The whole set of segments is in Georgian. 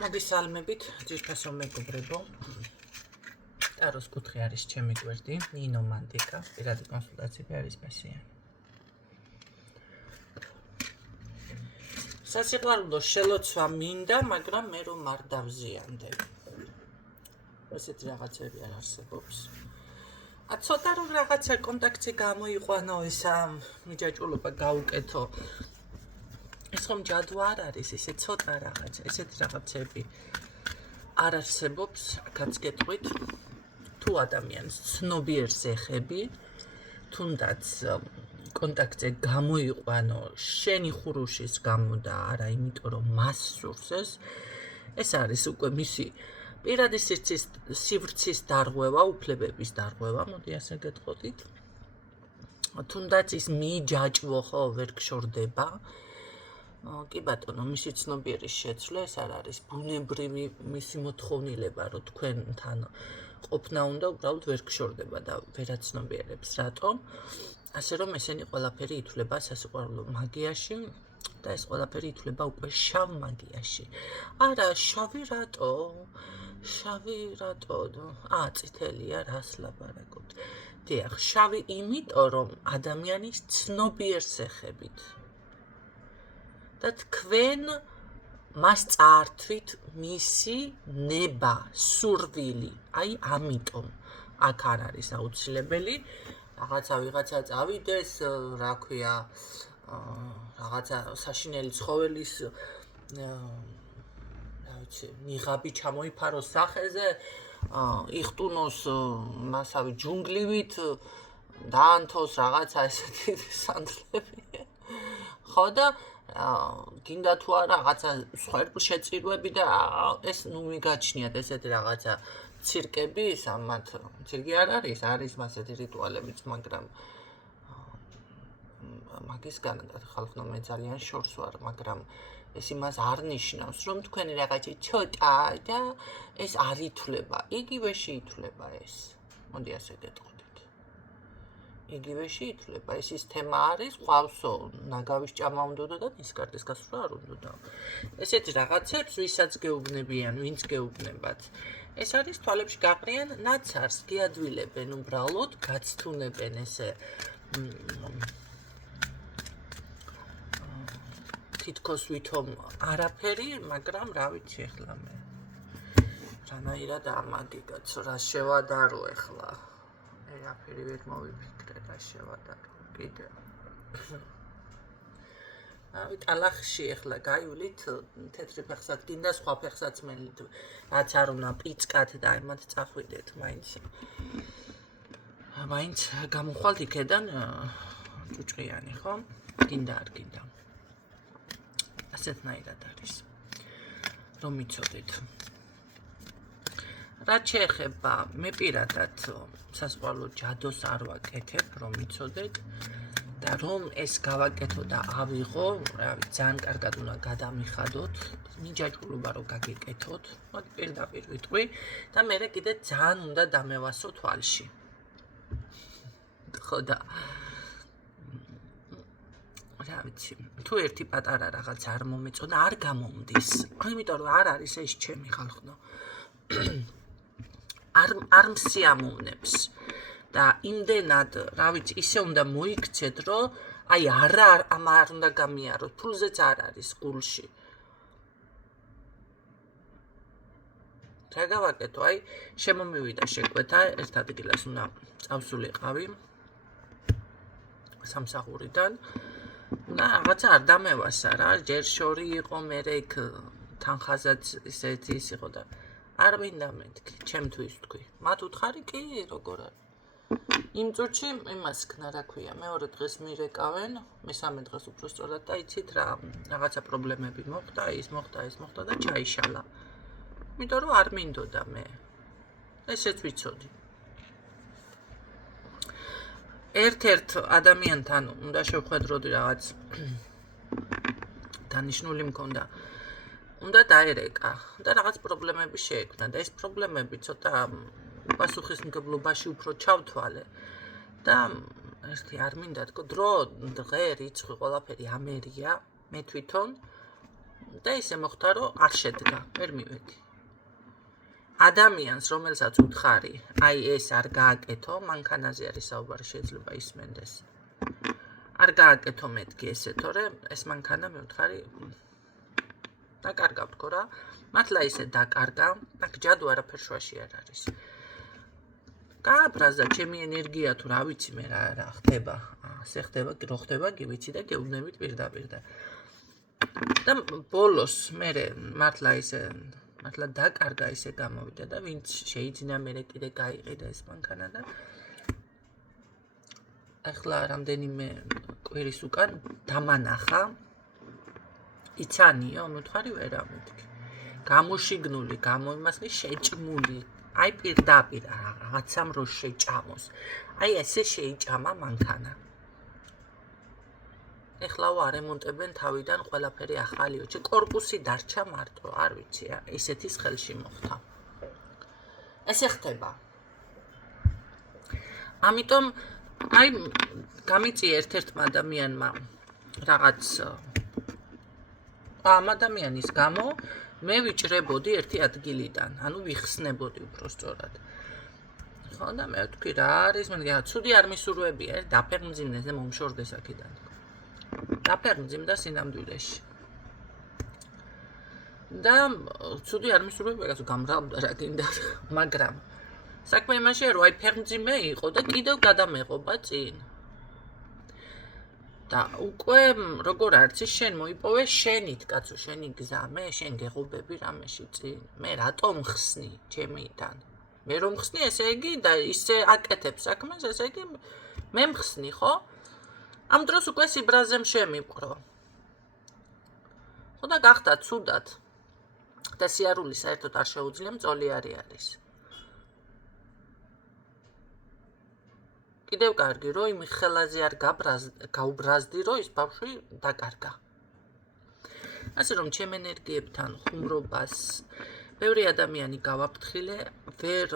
მოგესალმებით, ძირფასო მეგობრებო. ტაროს კუთხე არის ჩემი გვერდი, ნინო მანდიკა, პირადი კონსულტაციები არის მესიანი. სასიყვარულო შელოცვა მინდა, მაგრამ მე რომ არ დავზიანდებ. ესეთი რაღაცები არ არსებობს. ცოტა რომ რაღაცა კონტაქტზე გამოიყვანო ისა მიჯაჭულობა გაუკეთო. ეს ხომ ჯადო არ არის, ესე ცოტა რაღაცა, ესეთი რაღაცები არ არსებობს, აქაც გეტყვით. თუ ადამიანს ცნობიერს ეხები, თუნდაც კონტაქტზე გამოიყვანო შენი ხურუშის გამო და არა იმიტომ რომ მას სურს ეს არის უკვე მისი პირადი სივრცის დარღვევა, უფლებების დარღვევა, მოდი ასე გეტყოდით. თუნდაც ის მიჯაჭვო ხო ვერ გშორდება. კი ბატონო, მისი ცნობიერის შეცვლა ეს არ არის ბუნებრივი მისი მოთხოვნილება, რომ თქვენთან ყოფნა უნდა, უბრალოდ ვერ გშორდება და ვერაცნობიერებს რატომ. ასე რომ ესენი ყველაფერი ითვლება სასიყვარულო მაგიაში და ეს ყველაფერი ითვლება უკვე შავ მაგიაში. არა, შავი რატო? შავი რატო? წითელია, რას ლაპარაკობთ? დიახ, შავი იმიტომ რომ ადამიანის ცნობიერს ეხებით. და თქვენ მას წაართვით მისი ნება, სურვილი. აი ამიტომ აქ არ არის აუცილებელი ვიღაცა წავიდეს, რა ქვია, რაღაცა საშინელი ცხოველის რა ვიცი, ნიღაბი ჩამოიფაროს სახეზე, იხტუნოს მასავი ჯუნგლივით, დაანთოს რაღაცა ესეთი სანდლები. ხო და გინდა თუ არა რაღაცა სხვა შეწირვები და ეს მიგაჩნიათ ესეთი რაღაცა ცირკები, ამათ ცირკი არ არის მასეთი რიტუალებიც, მაგრამ მაგისგან ხალხო მე ძალიან შორს ვარ, მაგრამ ეს იმას არ ნიშნავს, რომ თქვენი რაღაცა ცოტა და ეს არ ითვლება. იგივე შეითვლება ეს. მოდი ასე გეტყვით. იგივე შეითვლება. ეს ის თემა არის, ყავსო, ნაგავის ჭამა უნდა და ნისკარტის გასვლა არ უნდა. ესეთი რაღაცებს ვისაც გეუბნებიან, ვინც გეუბნებათ. ეს არის თვალებში გაყრიან ნაცარს, გიადვილებენ უბრალოდ, გაცთუნებენ ესე თითქოს ვითომ არაფერი, მაგრამ რა ვიცი ახლა მე. რანაირად ამაგიგაც, რა შევადარო ახლა. არაფერი ვერ მოვიფიქრე, რა შევადარო. კიდე. ტალახში ახლა გაივლით, თეთრი ფეხსაც გინდა, სხვა ფეხსაც მელით, რაც არ უნდა პიცკათ და იმათ წახვიდეთ, მაინც გამოხვალთ იქედან ჭუჭყიანი, ხო? გინდა არ გინდა. ასეთნაირად არის. რომ იცოდეთ. რაც შეეხება მე პირადად სასიყვარულო ჯადოს არ ვაკეთებ, რომ იცოდეთ. და რომ ეს გავაკეთო და ავიღო, რავი, ძალიან კარგად უნდა გადამიხადოთ, მიჯაჭვულობა რომ გაგიკეთოთ, მოდი პირდაპირ ვიტყვი და მე კიდე ძალიან უნდა დამევასო თვალში. ხო და რა ვიცი, თუ ერთი პატარა რაღაც არ მომეწონა, არ გამომდის. იმიტომ რომ არ არის ეს ჩემი ხალხო. არ მსიამოვნებს. და იმდენად, რა ვიცი, ისე უნდა მოიქცეთ, რომ აი არ უნდა გამიაროთ, ფულზეც არ არის გულში. რა გავაკეთო? აი, შემომივიდა შეკვეთა, ერთ ადგილას უნდა წავსულიყავი სამსახურიდან და რაღაცა არ დამევასა რა, ჯერ შორი იყო, მერე იქ თანხაზაც ისეთი ის იყო და არ მინდა მეთქი, ჩემთვის თქვი. მათ უთხარი კი, როგორ არის? იმ წუთში იმას ქნა, რა ქვია, მეორე დღეს მირეკავენ, მესამე დღეს უფრო სწორად და იცით რა, რაღაცა პრობლემები მოხდა, ის მოხდა და ჩაიშალა. იმიტომ რომ არ მინდოდა მე. ესეც ვიცოდი. ერთ-ერთ ადამიანთან უნდა შევხვედროდი რაღაც დანიშნული მქონდა. უნდა დაერეკა და რაღაც პრობლემები შეექმნა და ეს პრობლემები ცოტა პასუხისმგებლობაში უფრო ჩავთვალე და ერთი არ მინდა თქო, დღე, რიცხვი, ყველაფერი ამერია, მე თვითონ და ისე მოხდა, რომ არ შედგა, ვერ მივედი. ადამიანს, რომელსაც უთხარი, აი ეს არ გააკეთო, მანქანაზე არის საუბარი, შეიძლება ისმენდეს. არ გააკეთო მეთქი ესე, თორემ ეს მანქანა მე ვთხარი დაკარგავ თქო რა. მართლა ისე დაკარგა, აქ ჯადო არაფერ შუაში არ არის. გააბრაზდა ჩემი ენერგია თუ რა ვიცი მე რა ხდება. ასე ხდება, რო ხდება, კი ვიცი და გეუბნებით პირდაპირ და ბოლოს მე მართლა დაკარგა ისე გამოვიდა და ვინც შეიძინა მე კიდე გაიყიდა ეს მანქანა და ახლა რამდენიმე კვირის უკან დამანახა იცანიო, მეთქარი ვერ ამეთქი. გამოშიგნული, გამოიმასლი, შეჭმული. აი პირდაპირ რაღაცამ რო შეჭამოს. აი ესე შეიჭამა მანქანა. ეხლა ვარემონტებენ თავიდან ყველაფერი ახალიო. კორპუსი დარჩა მარტო, არ ვიცი, ესეთის ხელში მოხდა. ესე ხდება. ამიტომ აი გამიწია ერთ-ერთმა ადამიანმა რაღაც ამ ადამიანის გამო მე ვიჭრებოდი ერთი ადგილიდან, ანუ ვიხსნებოდი უფრო სწორად. ხო და მე ვთქვი რა არის, მე ცუდი არ მისურვებია, დაფერმძიმდეს და მომშორდეს აქედან. დაფერმძიმდა სინამდვილეში. და ცუდი არ მისურვებია, კაცო გამრავლდა რა გინდა, მაგრამ საქმე იმაშია, რომ აი ფერმძიმე იყო და კიდევ გადამეღობა წინ. და უკვე როგორ არცი შენ მოიპოვე შენით, კაცო, შენი გზამე, შენ გეღობები რამეში წინ. მე რატომ ხსნი ჩემიდან? მე რომ ხსნი, ესე იგი და ისე აკეთებ საქმეს, ესე იგი მე მხსნი, ხო? ამ დროს უკვე სიბრაზემ შემიპყრო. ხო და გახდა ცუდად. და სიარული საერთოდ არ შეუძლია, მწოლიარი არის. კიდევ კარგი, რომ იმ ხელაზე არ გაუბრაზდი, რომ ის ბავშვი დაკარგა. ასე რომ ჩემ ენერგიებთან ხუმრობას ბევრი ადამიანი გავაფრთხილე, ვერ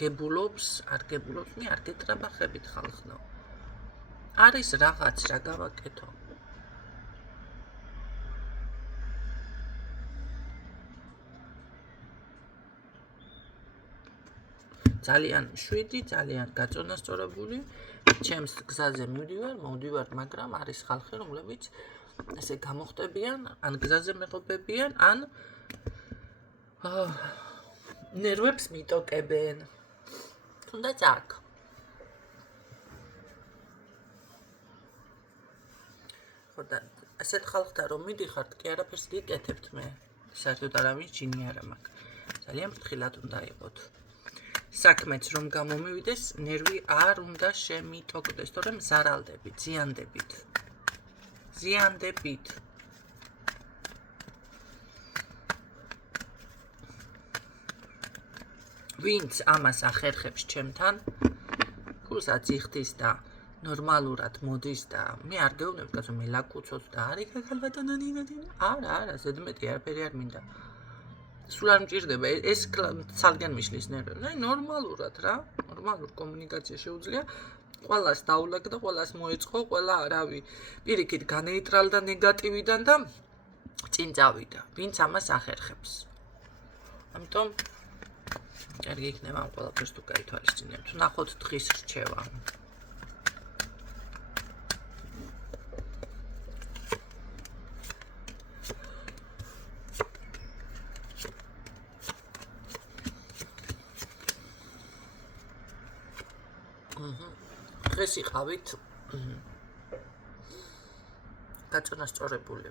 გებულობს, არ გებულობს, მე არ გეტრაბახებით ხალხნო. არის რაღაც რა გავაკეთო. ძალიან შვიდი, ძალიან გაწონასწორებული, ჩემს გზაზე მოვდივარ, მაგრამ არის ხალხი, რომლებიც ესე გამოხტებიან, ან გზაზე მეღობებიან, ან ნერვებს მიტოკებენ. თუნდაც აქ. ხო და ასეთ ხალხთან რომ მიდიხართ, კი არაფერს გიკეთებთ მე. საერთოდ არავის ჯინი არ მაქვს. ძალიან ფრთხილად უნდა იყოთ. საქმეც რომ გამომივიდეს, ნერვი არ უნდა შემიტოკდეს, თორემ ზარალდებით, ზიანდებით. ვინც ამას ახერხებს ჩემთან, გულსაც იხდის და ნორმალურად მოდის და მე არ გეუბნებ, კაცო, მე ლაკუცოთ და არის ქალბატონო ნინო. არა, ზედმეტი არაფერი არ მინდა. სულ არ მჭირდება ეს ცალკენ მიშლის ნერვები. აი ნორმალურად რა, ნორმალურ კომუნიკაცია შეუძლია. ყველას დაულაგდა, ყველას მოეწყო, ყველა არავი პირიქით განეიტრალდა ნეგატივიდან და წინ წავიდა. ვინც ამას ახერხებს. ამიტომ კარგი იქნება ამ ყველაფერს თუ გაითვალისწინებთ. ნახოთ დღის რჩევა. დღეს იყავით გაწონასწორებული.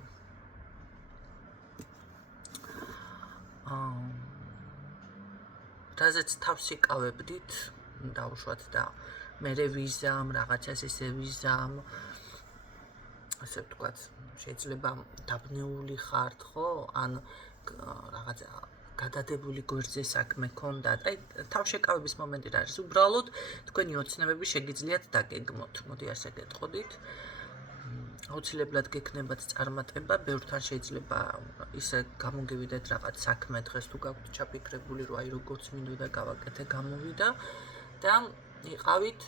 რაზეც თავს იკავებდით, დაუშვათ და მერე ვიზამ, რაღაცას ისე ვიზამ. ასე ვთქვათ, შეიძლება დაბნეული ხართ, ხო? ან რაღაცა გადადებული გვერდზე საქმე ქონდათ. აი, თავშეკავების მომენტი რა არის? უბრალოდ თქვენი ოცნებები შეგიძლიათ დაგეგმოთ. მოდი ასე გეტყოდით. აუცილებლად გექნებათ წარმატება, ბევრთან შეიძლება ისე გამოგივიდეთ რაღაც საქმე დღეს თუ გაქვთ ჩაფიქრებული, რომ აი როგორც მინდოდა გავაკეთე, გამოვიდა და იყავით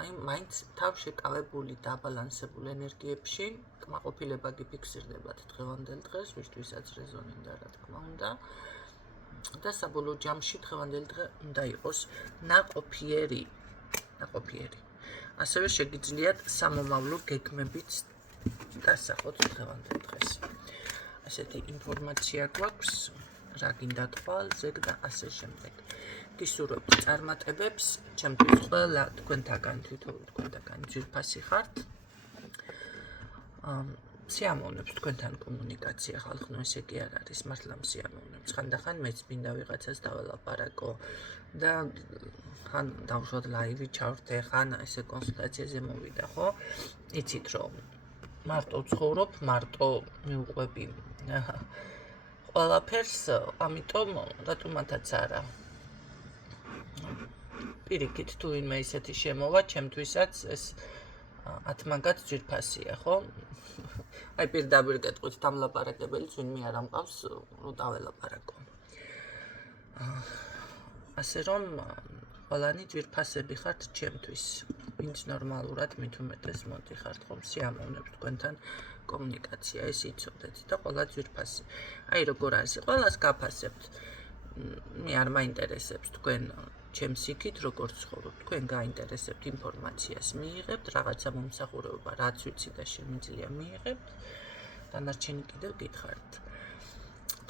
აი მაინც თავშეკავებული დაბალანსებულ ენერგიებში კმაყოფილება გიფიქსირდებათ დღევანდელ დღეს, ვისთვისაც რეზონინდა, რა თქმა უნდა. და საბოლოო ჯამში დღევანდელი დღე უნდა იყოს ნაყოფიერი. ასევე შეგიძლიათ სამომავლო გეგმებიც დასახოთ დღევანდელ დღეს. ასეთი ინფორმაცია გვაქვს, რა გინდა თვალზეგ და ასე შემდეგ. გისურვებთ წარმატებებს, ჩემთვის ყველა თქვენთაგან ძვირფასი ხართ. სიამოვნებს თქვენთან კომუნიკაცია, ხალხო, ესე კი არ არის, მართლა მსიამოვნებს. ხანდახან მეც მინდა ვიღაცას დაველაპარაკო და ხან დავუშვათ ლაივი ჩავრთე, ხან ესე კონსულტაციაზე მოვიდა, ხო? იცით რომ მარტო ცხოვრობ, მარტო მივყვები ყველაფერს, ამიტომ რატომათაც არა. პირიქით თუ ვინმე ისეთი შემოვა, ჩემთვისაც ეს ათმაგად ძვირფასია, ხო? აი პირდაპირ გეტყვით დამლაპარაკებელიც ვინმე არ ამყავს, რომ დაველაპარაკო. ასე რომ ყველანი ძვირფასები ხართ ჩემთვის. ვინც ნორმალურად მით უმეტეს მოდიხართ, ხომ სიამოვნებს თქვენთან კომუნიკაცია, ეს იცოდეთ და ყველა ძვირფასი. აი როგორ არის, ყველას გაფასებთ. მე არ მაინტერესებს თქვენ ჩემს იქით როგორ ცხოვრობთ, თქვენ გაინტერესებთ ინფორმაციას მიიღებთ, რაღაცა მომსახურება რაც ვიცი და შემიძლია მიიღებთ, დანარჩენი კიდევ გითხარით.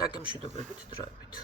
დაგემშვიდობებით დროებით.